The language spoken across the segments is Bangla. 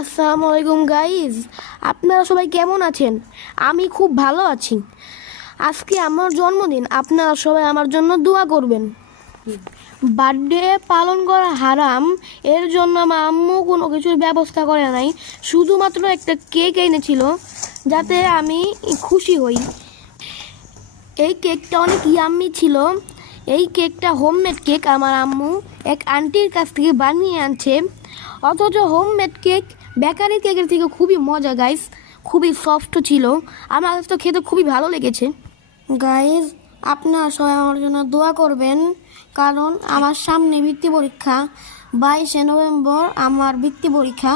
আসসালামু আলাইকুম গাইজ, আপনারা সবাই কেমন আছেন? আমি খুব ভালো আছি। আজকে আমার জন্মদিন, আপনারা সবাই আমার জন্য দোয়া করবেন। বার্থডে পালন করা হারাম, এর জন্য আমার আম্মু কোনো কিছুর ব্যবস্থা করে নাই, শুধুমাত্র একটা কেক এনেছিল যাতে আমি খুশি হই। এই কেকটা অনেক ইয়াম্মি ছিল। এই কেকটা হোমমেড কেক, আমার আম্মু এক আন্টির কাছ থেকে বানিয়ে আনছে। অথচ হোমমেড কেক বেকারি কেকের থেকে খুবই মজা গাইস, খুবই সফট ছিল। আমার কাছে তো খেতে খুবই ভালো লেগেছে। গাইজ, আপনারা সবাই আমার জন্য দোয়া করবেন, কারণ আমার সামনে বৃত্তি পরীক্ষা। 22শে নভেম্বর আমার বৃত্তি পরীক্ষা।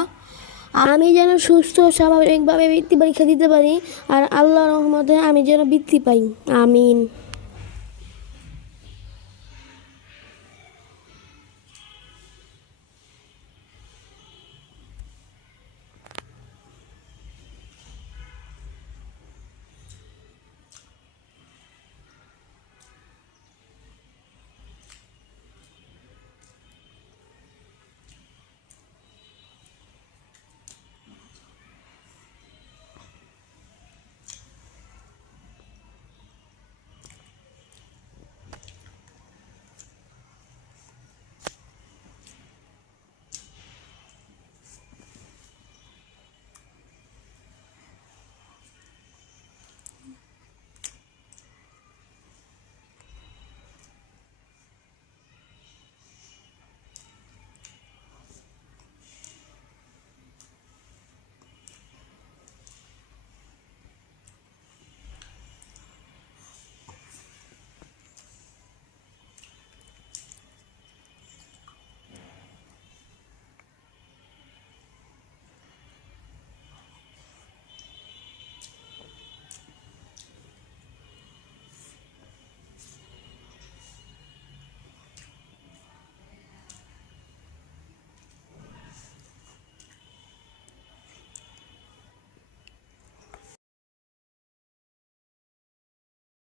আমি যেন সুস্থ স্বাভাবিকভাবে বৃত্তি পরীক্ষা দিতে পারি, আর আল্লাহর রহমতে আমি যেন বৃত্তি পাই। আমিন।